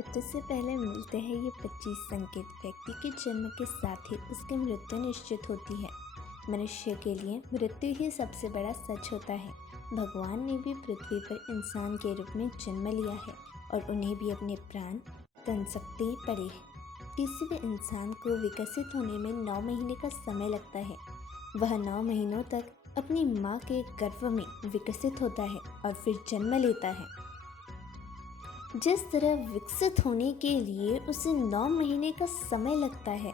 मृत्यु से पहले मिलते हैं ये 25 संकेत व्यक्ति के जन्म के साथ ही उसकी मृत्यु निश्चित होती है। मनुष्य के लिए मृत्यु ही सबसे बड़ा सच होता है। भगवान ने भी पृथ्वी पर इंसान के रूप में जन्म लिया है और उन्हें भी अपने प्राण तन सकते पड़े हैं। किसी भी इंसान को विकसित होने में 9 महीने का समय लगता है। वह 9 महीनों तक अपनी माँ के गर्भ में विकसित होता है और फिर जन्म लेता है। जिस तरह विकसित होने के लिए उसे 9 महीने का समय लगता है,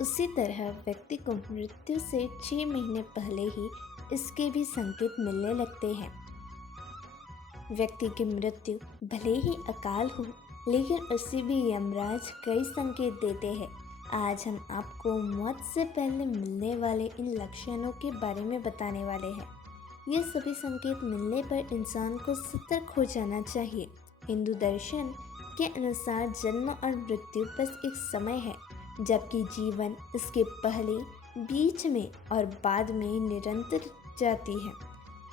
उसी तरह व्यक्ति को मृत्यु से 6 महीने पहले ही इसके भी संकेत मिलने लगते हैं। व्यक्ति की मृत्यु भले ही अकाल हो, लेकिन उसे भी यमराज कई संकेत देते हैं। आज हम आपको मौत से पहले मिलने वाले इन लक्षणों के बारे में बताने वाले हैं। ये सभी संकेत मिलने पर इंसान को सतर्क हो जाना चाहिए। हिंदू दर्शन के अनुसार जन्म और मृत्यु बस एक समय है, जबकि जीवन इसके पहले, बीच में और बाद में निरंतर जाती है।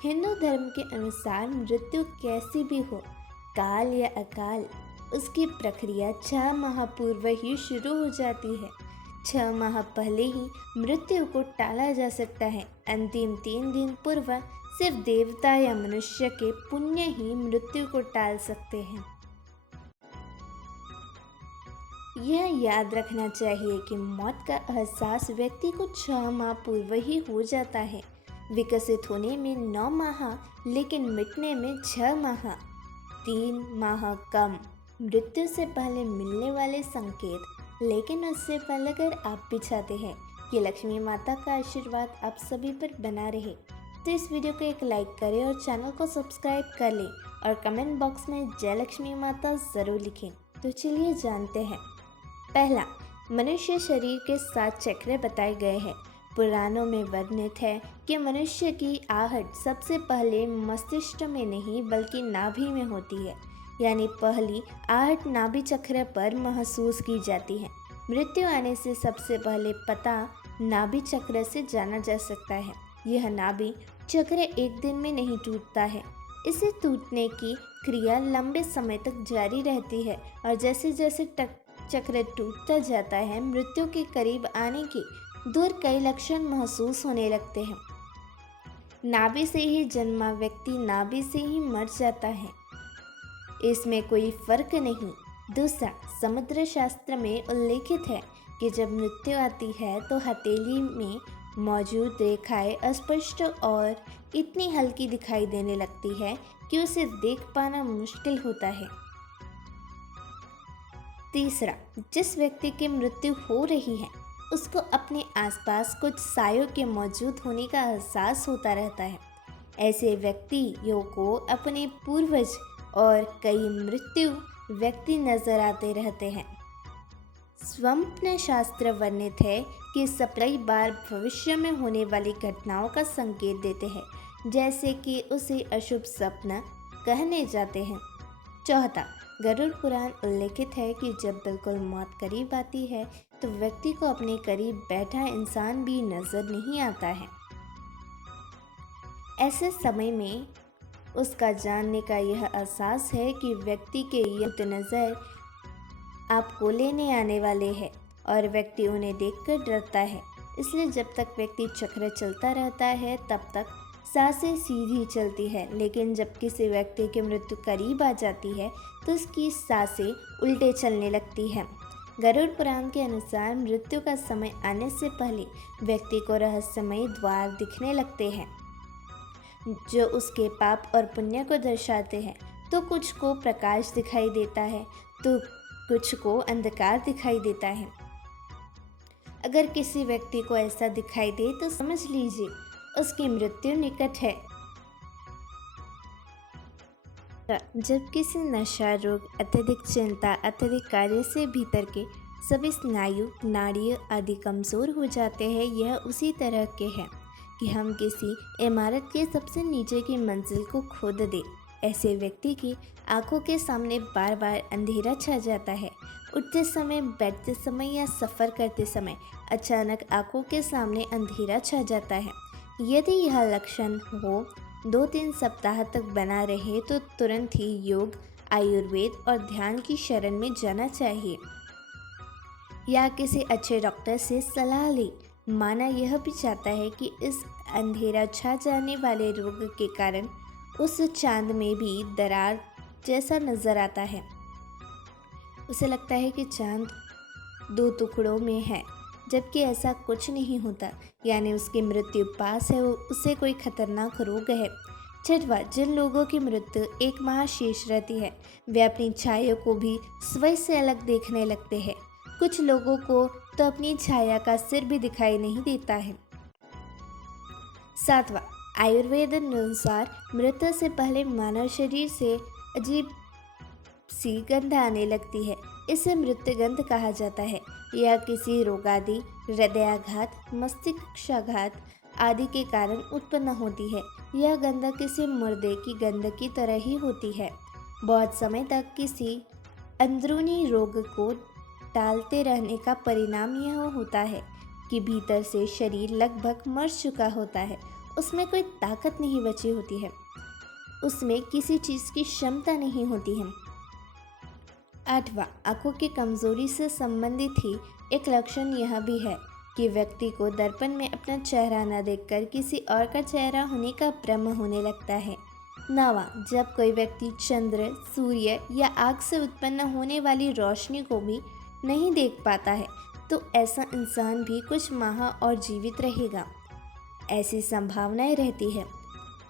हिंदू धर्म के अनुसार मृत्यु कैसी भी हो, काल या अकाल, उसकी प्रक्रिया 6 माह पूर्व ही शुरू हो जाती है। 6 माह पहले ही मृत्यु को टाला जा सकता है। अंतिम 3 दिन पूर्व सिर्फ देवता या मनुष्य के पुण्य ही मृत्यु को टाल सकते हैं। यह याद रखना चाहिए कि मौत का एहसास व्यक्ति को 6 माह पूर्व ही हो जाता है। विकसित होने में 9 माह, लेकिन मिटने में 6 माह, 3 माह कम। मृत्यु से पहले मिलने वाले संकेत। लेकिन उससे पहले अगर आप भी चाहते हैं कि लक्ष्मी माता का आशीर्वाद आप सभी पर बना रहे, तो इस वीडियो को एक लाइक करें और चैनल को सब्सक्राइब कर लें और कमेंट बॉक्स में जय लक्ष्मी माता ज़रूर लिखें। तो चलिए जानते हैं। पहला, मनुष्य शरीर के 7 चक्र बताए गए हैं। पुराणों में वर्णित है कि मनुष्य की आहट सबसे पहले मस्तिष्क में नहीं बल्कि नाभि में होती है, यानी पहली आहट नाभि चक्र पर महसूस की जाती है। मृत्यु आने से सबसे पहले पता नाभि चक्र से जाना जा सकता है। यह नाभि चक्र एक दिन में नहीं टूटता है। इसे टूटने की क्रिया लंबे समय तक जारी रहती है और जैसे जैसे चक्र टूटता जाता है, मृत्यु के करीब आने के दूर कई लक्षण महसूस होने लगते हैं। नाभि से ही जन्मा व्यक्ति नाभि से ही मर जाता है, इसमें कोई फर्क नहीं। दूसरा, समुद्र शास्त्र में उल्लेखित है कि जब मृत्यु आती है तो हथेली में मौजूद रेखाएं अस्पष्ट और इतनी हल्की दिखाई देने लगती है कि उसे देख पाना मुश्किल होता है। तीसरा, जिस व्यक्ति की मृत्यु हो रही है उसको अपने आसपास कुछ सायों के मौजूद होने का एहसास होता रहता है। ऐसे व्यक्तियों को अपने पूर्वज और कई मृत्यु व्यक्ति नजर आते रहते हैं। स्वप्न शास्त्र वर्णित है कि कई बार भविष्य में होने वाली घटनाओं का संकेत देते हैं, जैसे कि उसे अशुभ स्वप्न कहने जाते हैं। चौथा, गरुड़ पुराण उल्लेखित है कि जब बिल्कुल मौत करीब आती है तो व्यक्ति को अपने करीब बैठा इंसान भी नजर नहीं आता है। ऐसे समय में उसका जानने का यह एहसास है कि व्यक्ति के यह नज़र आपको लेने आने वाले हैं और व्यक्ति उन्हें देखकर डरता है। इसलिए जब तक व्यक्ति चक्र चलता रहता है तब तक सांसें सीधी चलती है, लेकिन जब किसी व्यक्ति की मृत्यु करीब आ जाती है तो उसकी सांसें उल्टे चलने लगती हैं। गरुड़ पुराण के अनुसार मृत्यु का समय आने से पहले व्यक्ति को रहस्यमय द्वार दिखने लगते हैं, जो उसके पाप और पुण्य को दर्शाते हैं। तो कुछ को प्रकाश दिखाई देता है तो कुछ को अंधकार दिखाई देता है। अगर किसी व्यक्ति को ऐसा दिखाई दे तो समझ लीजिए उसकी मृत्यु निकट है। जब किसी नशा रोग, अत्यधिक चिंता, अत्यधिक कार्य से भीतर के सभी स्नायु, नाड़ी आदि कमज़ोर हो जाते हैं, यह उसी तरह के हैं कि हम किसी इमारत के सबसे नीचे की मंजिल को खोद दें। ऐसे व्यक्ति की आंखों के सामने बार बार अंधेरा छा जाता है। उठते समय, बैठते समय या सफ़र करते समय अचानक आंखों के सामने अंधेरा छा जाता है। यदि यह लक्षण हो 2-3 सप्ताह तक बना रहे तो तुरंत ही योग, आयुर्वेद और ध्यान की शरण में जाना चाहिए या किसी अच्छे डॉक्टर से सलाह ले। माना यह भी चाहता है कि इस अंधेरा छा जाने वाले रोग के कारण उस चांद में भी दरार जैसा नजर आता है। उसे लगता है कि चांद 2 टुकड़ों में है, जबकि ऐसा कुछ नहीं होता, यानी उसकी मृत्यु पास है, उसे कोई खतरनाक रोग है। छठवां, जिन लोगों की मृत्यु 1 माह शेष रहती है वे अपनी छाया को भी स्वयं से अलग देखने लगते हैं। कुछ लोगों को तो अपनी छाया का सिर भी दिखाई नहीं देता है। 7वां, आयुर्वेद अनुसार मृत्यु से पहले मानव शरीर से अजीब सी गंध आने लगती है। इसे मृत्युगंध कहा जाता है। यह किसी रोगादि, हृदयाघात, मस्तिष्काघात आदि के कारण उत्पन्न होती है। यह गंध किसी मुर्दे की गंध की तरह ही होती है। बहुत समय तक किसी अंदरूनी रोग को टालते रहने का परिणाम यह होता है कि भीतर से शरीर लगभग मर चुका होता है। उसमें कोई ताकत नहीं बची होती है, उसमें किसी चीज़ की क्षमता नहीं होती है। 8वां, आंखों की कमजोरी से संबंधित ही एक लक्षण यह भी है कि व्यक्ति को दर्पण में अपना चेहरा न देखकर किसी और का चेहरा होने का भ्रम होने लगता है। 9वां, जब कोई व्यक्ति चंद्र, सूर्य या आग से उत्पन्न होने वाली रोशनी को भी नहीं देख पाता है तो ऐसा इंसान भी कुछ माह और जीवित रहेगा। ऐसी संभावनाएं रहती है।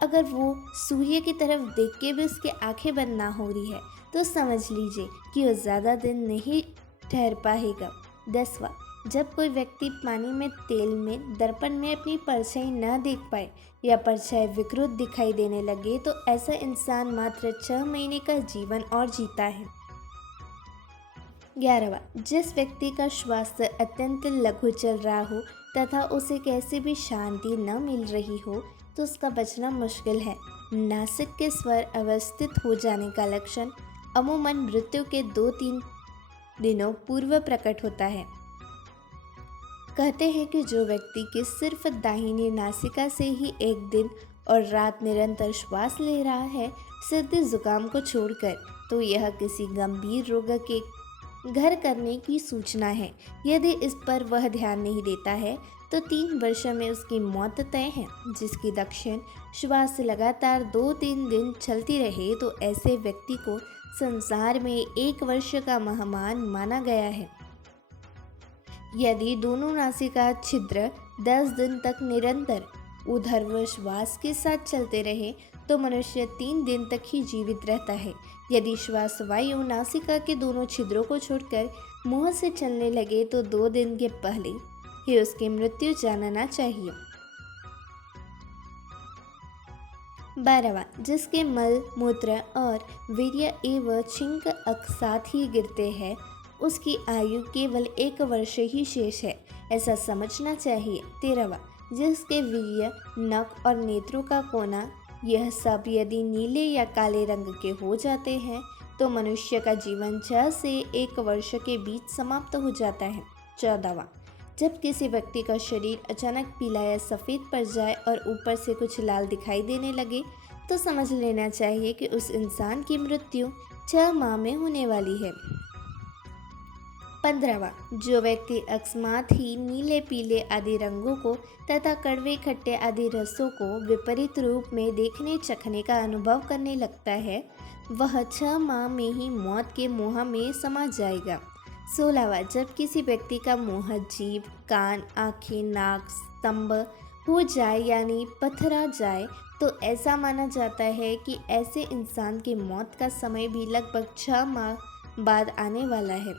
अगर वो सूर्य की तरफ देख के भी उसकी आंखें बंद ना हो रही है तो समझ लीजिए कि वो ज़्यादा दिन नहीं ठहर पाएगा। 10वां, जब कोई व्यक्ति पानी में, तेल में, दर्पण में अपनी परछाई न देख पाए या परछाई विकृत दिखाई देने लगे तो ऐसा इंसान मात्र 6 महीने का जीवन और जीता है। 11वां, जिस व्यक्ति का स्वास्थ्य अत्यंत लघु चल रहा हो तथा उसे कैसे भी शांति न मिल रही हो तो उसका बचना मुश्किल है। नासिक के स्वर अवस्थित हो जाने का लक्षण अमूमन मृत्यु के 2-3 दिनों पूर्व प्रकट होता है। कहते हैं कि जो व्यक्ति की सिर्फ दाहिनी नासिका से ही एक दिन और रात निरंतर श्वास ले रहा है, सर्दी जुकाम को छोड़कर, तो यह किसी गंभीर रोग के घर करने की सूचना है। यदि इस पर वह ध्यान नहीं देता है तो 3 वर्षों में उसकी मौत तय है। जिसकी दक्षिण श्वास लगातार 2-3 दिन चलती रहे तो ऐसे व्यक्ति को संसार में 1 वर्ष का महामान माना गया है। यदि दोनों नासिका छिद्र 10 दिन तक निरंतर ऊर्ध्व श्वास के साथ चलते रहे तो मनुष्य 3 दिन तक ही जीवित रहता है। यदि श्वास वायु नासिका के दोनों छिद्रों को छोड़कर मुंह से चलने लगे तो 2 दिन के पहले ही उसकी मृत्यु जानना चाहिए। 12वां, जिसके मल, मूत्र और वीर्य एवं छिंक एक साथ ही गिरते हैं उसकी आयु केवल 1 वर्ष ही शेष है, ऐसा समझना चाहिए। 13वां, जिसके वीर्य, नख और नेत्रों का कोना यह सब यदि नीले या काले रंग के हो जाते हैं तो मनुष्य का जीवन 6 से 1 वर्ष के बीच समाप्त हो जाता है। 14वां, जब किसी व्यक्ति का शरीर अचानक पीला या सफ़ेद पड़ जाए और ऊपर से कुछ लाल दिखाई देने लगे तो समझ लेना चाहिए कि उस इंसान की मृत्यु 6 माह में होने वाली है। 15वां, जो व्यक्ति अकस्मात ही नीले, पीले आदि रंगों को तथा कड़वे, खट्टे आदि रसों को विपरीत रूप में देखने, चखने का अनुभव करने लगता है वह 6 माह में ही मौत के मुँह में समा जाएगा। 16वां, जब किसी व्यक्ति का मुँह, जीभ, कान, आँखें, नाक स्तंभ हो जाए यानी पथरा जाए तो ऐसा माना जाता है कि ऐसे इंसान की मौत का समय भी लगभग 6 माह बाद आने वाला है।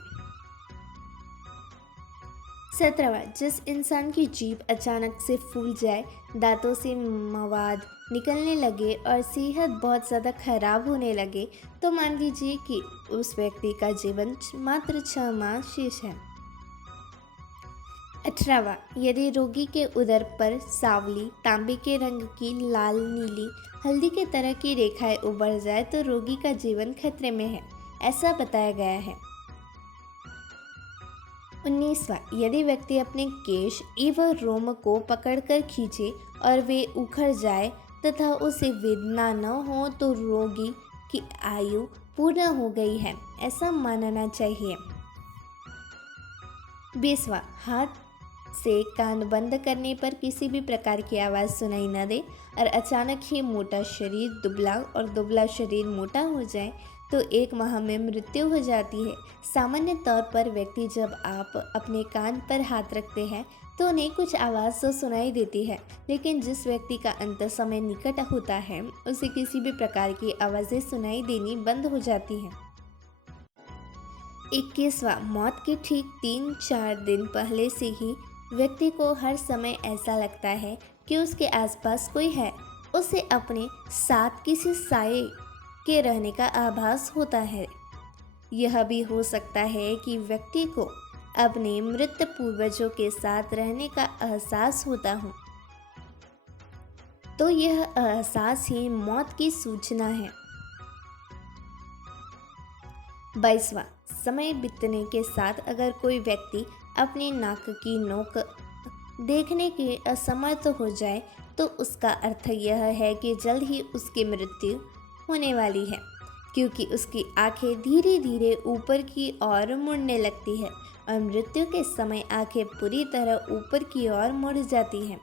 17वां, जिस इंसान की जीभ अचानक से फूल जाए, दांतों से मवाद निकलने लगे और सेहत बहुत ज़्यादा खराब होने लगे तो मान लीजिए कि उस व्यक्ति का जीवन मात्र 6 माह शेष है। 18वां, यदि रोगी के उदर पर सांवली, तांबे के रंग की लाल, नीली, हल्दी के तरह की रेखाएं उभर जाए तो रोगी का जीवन खतरे में है, ऐसा बताया गया है। 19वां, यदि व्यक्ति अपने केश एवं रोम को पकड़कर खींचे और वे उखड़ जाए तथा उसे वेदना न हो तो रोगी की आयु पूर्ण हो गई है, ऐसा मानना चाहिए। 20वां, हाथ से कान बंद करने पर किसी भी प्रकार की आवाज़ सुनाई न दे और अचानक ही मोटा शरीर दुबला और दुबला शरीर मोटा हो जाए तो 1 माह में मृत्यु हो जाती है। सामान्य तौर पर व्यक्ति जब आप अपने कान पर हाथ रखते हैं तो उन्हें कुछ आवाज़ तो सुनाई देती है, लेकिन जिस व्यक्ति का अंत समय निकट होता है उसे किसी भी प्रकार की आवाज़ें सुनाई देनी बंद हो जाती हैं। 21वां, मौत के ठीक 3-4 दिन पहले से ही व्यक्ति को हर समय ऐसा लगता है कि उसके आसपास कोई है। उसे अपने साथ किसी साये के रहने का आभास होता है। यह भी हो सकता है कि व्यक्ति को अपने मृत पूर्वजों के साथ रहने का एहसास होता हो, तो यह एहसास ही मौत की सूचना है। 22वां, समय बीतने के साथ अगर कोई व्यक्ति अपनी नाक की नोक देखने के असमर्थ हो जाए तो उसका अर्थ यह है कि जल्द ही उसकी मृत्यु होने वाली है, क्योंकि उसकी आंखें धीरे धीरे ऊपर की ओर मुड़ने लगती है और मृत्यु के समय आंखें पूरी तरह ऊपर की ओर मुड़ जाती हैं।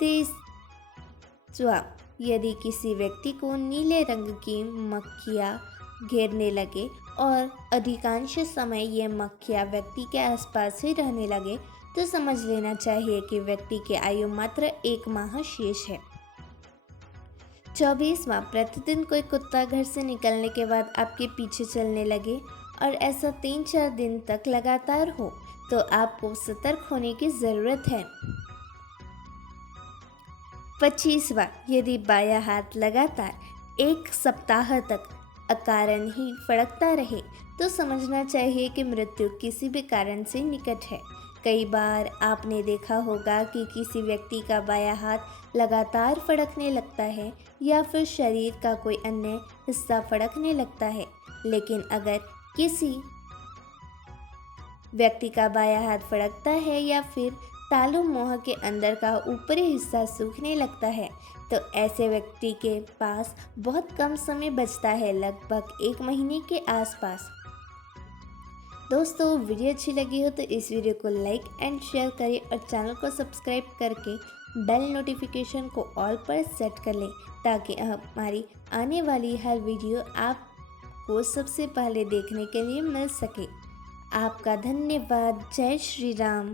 23वां, यदि किसी व्यक्ति को नीले रंग की मक्खियाँ घेरने लगे और अधिकांश समय ये मक्खियाँ व्यक्ति के आसपास ही रहने लगे तो समझ लेना चाहिए कि व्यक्ति की आयु मात्र 1 माह शेष है। 24वां, प्रतिदिन कोई कुत्ता घर से निकलने के बाद आपके पीछे चलने लगे और ऐसा 3-4 दिन तक लगातार हो तो आपको सतर्क होने की ज़रूरत है। 25वां, यदि बायां हाथ लगातार 1 सप्ताह तक अकारण ही फड़कता रहे तो समझना चाहिए कि मृत्यु किसी भी कारण से निकट है। कई बार आपने देखा होगा कि किसी व्यक्ति का बायां हाथ लगातार फड़कने लगता है या फिर शरीर का कोई अन्य हिस्सा फड़कने लगता है, लेकिन अगर किसी व्यक्ति का बायां हाथ फड़कता है या फिर तालु मुंह के अंदर का ऊपरी हिस्सा सूखने लगता है तो ऐसे व्यक्ति के पास बहुत कम समय बचता है, लगभग 1 महीने के आसपास। दोस्तों, वीडियो अच्छी लगी हो तो इस वीडियो को लाइक एंड शेयर करें और चैनल को सब्सक्राइब करके बेल नोटिफिकेशन को ऑल पर सेट कर लें ताकि हमारी आने वाली हर वीडियो आपको सबसे पहले देखने के लिए मिल सके। आपका धन्यवाद। जय श्री राम।